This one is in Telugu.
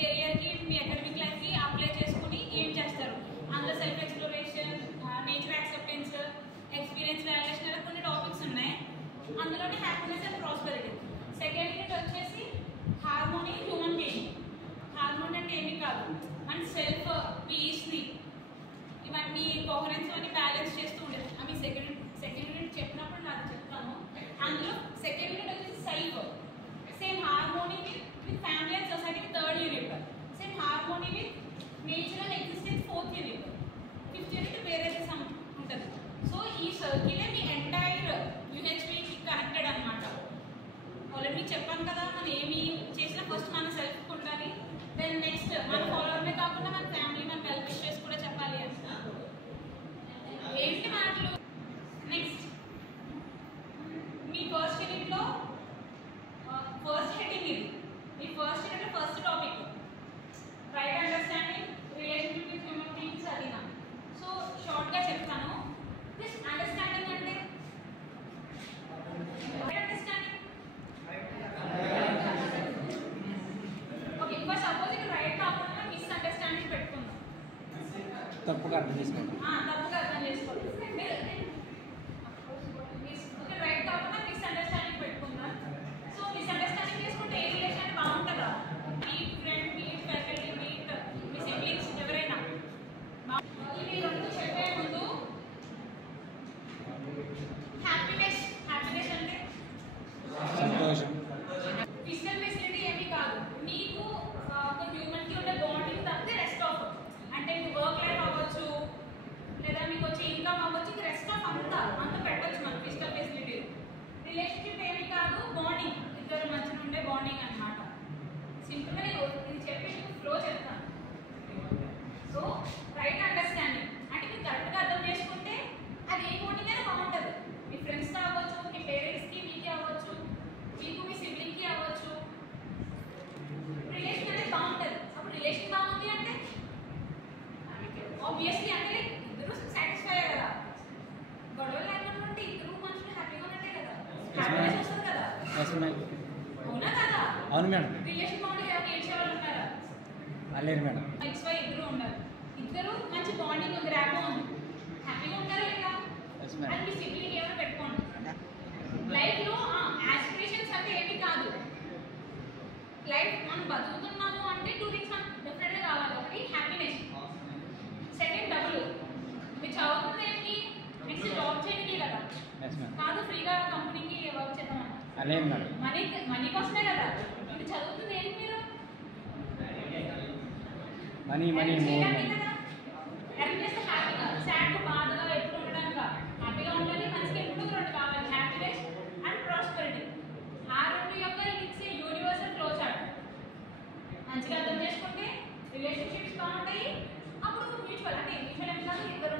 కెరియర్కి మీ అకాడమిక్ లైఫ్కి అప్లై చేసుకుని ఏం చేస్తారు. అందులో self exploration, nature acceptance, experience valuation అలా కొన్ని టాపిక్స్ ఉన్నాయి. అందులోనే happiness and prosperity. Second unit వచ్చేసి హార్మోనీ, హ్యూమన్ బీయింగ్. హార్మోనీ అంటే ఏమీ కాదు, మన సెల్ఫ్ పీస్ని ఇవన్నీ కోహరెన్స్ అన్ని బ్యాలెన్స్ చేస్తూ ఉండేది. అవి సెకండ్ యూనిట్ చెప్పినప్పుడు నాకు చెప్తాను. అందులో సెకండ్ యూనిట్ వచ్చేసి self. Same harmony with family and society third unit. Same harmony with nature and existence fourth unit. Fifth unit వేరే ఉంటుంది. సో ఈ సర్కిలే మీ ఎంటైర్ యూహెచ్బికి కనెక్టెడ్ అనమాట. ఆల్రెడీ మీకు చెప్పాను కదా, మనం ఏమి చేసినా ఫస్ట్ మన సెల్ఫ్కి ఉండాలి, దెన్ నెక్స్ట్ మన ఫాలోవర్మే కాకుండా మన ఫ్యామిలీ, మన వెల్ విషెస్ కూడా చెప్పాలి అంట. ఏంటి మాటలు. నెక్స్ట్ మీ ఫస్ట్ యూనిట్లో ఫస్ట్ హెడ్డింగ్ ఇది. మీ ఫస్ట్ యూనిట్లో first topic right understanding relationship with human beings అదినా. సో షార్ట్గా చెప్తాను. దిస్ అండర్స్టాండింగ్ అంటే right understanding. Okay, for suppose ఇక్కడ రైట్ కాకుండా మిస్ అండర్స్టాండింగ్ పెట్టుకుందాం. తప్పుగా అర్థం చేసుకోండి. తప్పుగా అర్థం చేసుకోండి. ఓకే, రైట్ కాకుండా మిస్ అండర్స్టాండింగ్ పెట్టుకుందాం. సో మిస్ అండర్స్టాండింగ్ చేసుకుంటే ఏ రిలేషన్ బాగుంటుందా? Meet friend, meet faculty, meet మీ సిబ్లింగ్స్ ఎవరైనా. ఇవి రెండు చెప్పే ముందు హ్యాపీనెస్ అంటే సంతోషం. ఫిజికల్ ఫెసిలిటీ ఏమీ కాదు, మీకు ఒక హ్యూమన్కి ఉండే బాండింగ్ తప్పితే రెస్ట్ ఆఫ్ అంటే మీకు వర్క్ లైఫ్ అవ్వచ్చు, లేదా మీకు వచ్చే ఇన్కమ్ అవ్వచ్చు, రెస్ట్ ఆఫ్ అంత పెట్టచ్చు మన ఫిజికల్ ఫెసిలిటీ. రిలేషన్షిప్ ఏమీ కాదు, బాండింగ్, ఇద్దరు మధ్యన ఉండే బాండింగ్ అనమాట. సింపుల్గా ఇది చెప్పి ఫ్లో చెప్తాను. సో రైట్ అండర్స్టాండింగ్ అంటే మీరు కరెక్ట్గా అర్థం చేసుకుంటే అది ఏ బాండింగ్ అయినా బాగుంటుంది. మీ ఫ్రెండ్స్తో అవ్వచ్చు, మీ పేరెంట్స్కి మీకే అవ్వచ్చు, మీకు మీ సిబ్లింగ్కి అవ్వచ్చు. రిలేషన్ అనేది బాగుంటుంది. అప్పుడు రిలేషన్ బాగుంది అంటే ఆబ్వియస్లీ అంటే ఇద్దరు సాటిస్ఫై కదా. గొడవలు లేకుండా ఉంటే ఇద్దరు మనుషులు హ్యాపీగా ఉన్నట్టే కదా, హ్యాపీనెస్ వస్తుంది కదా. అవునా కదా? అవును మేడం. రిలేషన్ బాగుంటే ఎవరికి ఏం చేయాలని ఉంటారా? అలాగే మేడం. XY ఇద్దరు ఉండాలి, ఇద్దరు మంచి బాండింగ్ ఉంది, ర్యాపో ఉంది, హ్యాపీగా ఉంటారా లేదా? అది మీ సిబ్లింగ్ ఏమైనా పెట్టుకోండి. లైఫ్లో యాస్పిరేషన్స్ అంటే ఏమీ కాదు. లైఫ్ మనం బతుకుతున్నాము అంటే టూ థింగ్స్ మనకు డెఫినెట్గా కావాలి. ఒకటి హ్యాపీనెస్, సెకండ్ డబ్బులు. మీరు చదువుతుంది ఏంటి? నెక్స్ట్ జాబ్ చేయడానికి కదా, కాదు ఫ్రీగా కంపెనీకి వర్క్ చేద్దామని. అలాగే మేడం. మనీ కోసమే కదా. ఇప్పుడు చదువుతుంది ఏంటి? మీరు మనీ కదా. ఎర్న్ చేస్తే హ్యాపీగా, సాడ్గా, బాధగా ఎప్పుడు ఉండడానికి హ్యాపీగా ఉండాలి. మనకి ఎప్పుడు రెండు కావాలి, హ్యాపీనెస్ అండ్ ప్రాస్పెరిటీ. ఆ రెండు యొక్క it's a universal flow chart. మంచిగా అర్థం చేసుకుంటే రిలేషన్షిప్స్ బాగుంటాయి. అప్పుడు మ్యూచువల్ అంటే మ్యూచువల్ ఏం కాదు, ఇద్దరు